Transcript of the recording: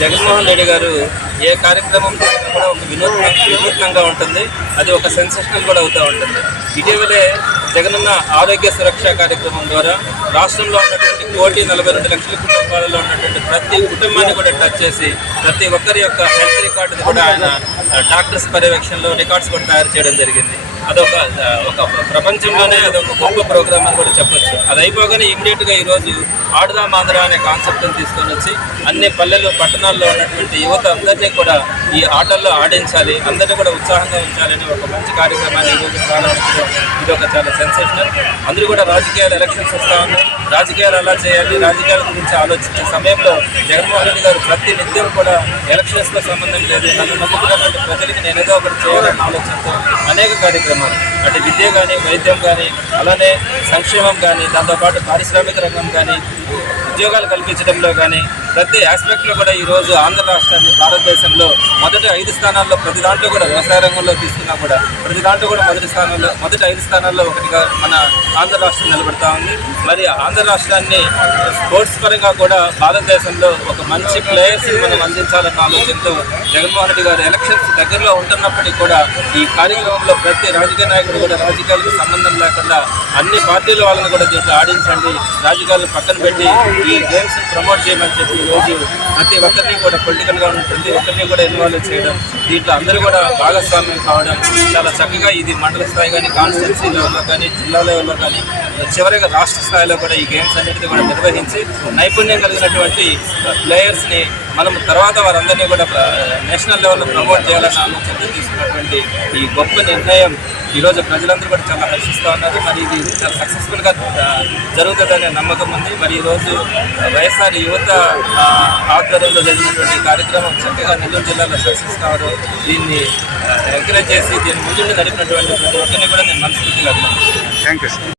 జగన్మోహన్ రెడ్డి గారు ఏ కార్యక్రమం చేసినా కూడా ఒక వినూత్నంగా ఉంటుంది. అది ఒక సెన్సేషనల్ కూడా అవుతూ ఉంటుంది. ఇటీవలే జగనన్న ఆరోగ్య సురక్ష కార్యక్రమం ద్వారా రాష్ట్రంలో ఉన్నటువంటి 1,42,00,000 కుటుంబాలలో ఉన్నటువంటి ప్రతి కుటుంబాన్ని కూడా టచ్ చేసి ప్రతి ఒక్కరి యొక్క హెల్త్ రికార్డుని కూడా ఆయన డాక్టర్స్ పర్యవేక్షణలో రికార్డ్స్ కూడా తయారు చేయడం జరిగింది. అదొక ప్రపంచంలోనే అదొక గొప్ప ప్రోగ్రామ్ అని కూడా చెప్పొచ్చు. అది అయిపోగానే ఇమీడియట్గా ఈరోజు ఆడుదాం ఆంధ్ర అనే కాన్సెప్ట్ని తీసుకొని వచ్చి అన్ని పల్లెలు పట్టణాల్లో ఉన్నటువంటి యువత అందరినీ కూడా ఈ ఆటల్లో ఆడించాలి, అందరినీ కూడా ఉత్సాహంగా ఉంచాలని ఒక మంచి కార్యక్రమాన్ని ఈరోజు ప్రారంభించడం ఇది ఒక చాలా సెన్సేషనల్. అందరూ కూడా రాజకీయాలు ఎలక్షన్స్ వస్తూ ఉన్నాయి, రాజకీయాలు ఎలా చేయాలి, రాజకీయాల గురించి ఆలోచించే సమయంలో జగన్మోహన్ రెడ్డి గారు ప్రతి నిత్యం కూడా ఎలక్షన్స్తో సంబంధం లేదు, నన్ను నమ్ముకున్నటువంటి ప్రజలకి నేను ఏదో ఒకటి చేయాలన్న ఆలోచనతో అనేక కార్యక్రమాలు అంటే విద్య కానీ, వైద్యం కానీ, అలానే సంక్షేమం కానీ, దాంతోపాటు పారిశ్రామిక రంగం కానీ, ఉద్యోగాలు కల్పించడంలో కానీ ప్రతి ఆస్పెక్ట్లో కూడా ఈరోజు ఆంధ్ర రాష్ట్రాన్ని భారతదేశంలో మొదటి 5 స్థానాల్లో ప్రతి దాంట్లో కూడా వ్యవసాయ రంగంలో తీసుకున్నా కూడా ప్రతి దాంట్లో కూడా మొదటి 5 స్థానాల్లో ఒకటిగా మన ఆంధ్ర రాష్ట్రం నిలబడతా ఉంది. మరి ఆంధ్ర రాష్ట్రాన్ని స్పోర్ట్స్ పరంగా కూడా భారతదేశంలో ఒక మంచి ప్లేయర్స్ని మనం అందించాలన్న ఆలోచనతో జగన్మోహన్ రెడ్డి గారు ఎలక్షన్స్ దగ్గరలో ఉంటున్నప్పటికీ కూడా ఈ కార్యక్రమంలో ప్రతి రాజకీయ నాయకుడు కూడా రాజకీయాలకు సంబంధం లేకుండా అన్ని పార్టీల వాళ్ళని కూడా దీంట్లో ఆడించండి, రాజకీయాలను పక్కన పెట్టి ఈ గేమ్స్ ప్రమోట్ చేయమని చెప్పి ఈరోజు ప్రతి ఒక్కరిని కూడా పొలిటికల్గా ఉన్న ప్రతి ఒక్కరిని కూడా ఇన్వాల్వ్ చేయడం, దీంట్లో అందరూ కూడా భాగస్వామ్యం కావడం చాలా చక్కగా ఇది మండల స్థాయి కానీ, కాన్స్టిట్యున్సీ లెవెల్లో కానీ, జిల్లా లెవెల్లో కానీ, చివరిగా రాష్ట్ర స్థాయిలో కూడా ఈ గేమ్స్ అన్నిటిని కూడా నిర్వహించి నైపుణ్యం కలిగినటువంటి ప్లేయర్స్ని మనం తర్వాత వారందరినీ కూడా నేషనల్ లెవెల్లో ప్రమోట్ చేయాలన్న ఆలోచనతో తీసుకున్నటువంటి ఈ గొప్ప నిర్ణయం ఈరోజు ప్రజలందరూ కూడా చాలా హర్షిస్తూ ఉన్నారు. మరి ఇది చాలా సక్సెస్ఫుల్గా జరుగుతుందనే నమ్మకం ఉంది. మరి ఈరోజు వైఎస్ఆర్ యువత ఆధ్వర్యంలో జరిగినటువంటి కార్యక్రమం చక్కగా నెల్లూరు జిల్లాలో సక్సెస్ కావడం, దీన్ని ఎంకరేజ్ చేసి దీన్ని ముందుండి నడిపినటువంటి ప్రతి ఒక్కరిని కూడా నేను మనస్ఫూర్తిగా అభినందిస్తున్నాను. Thank you.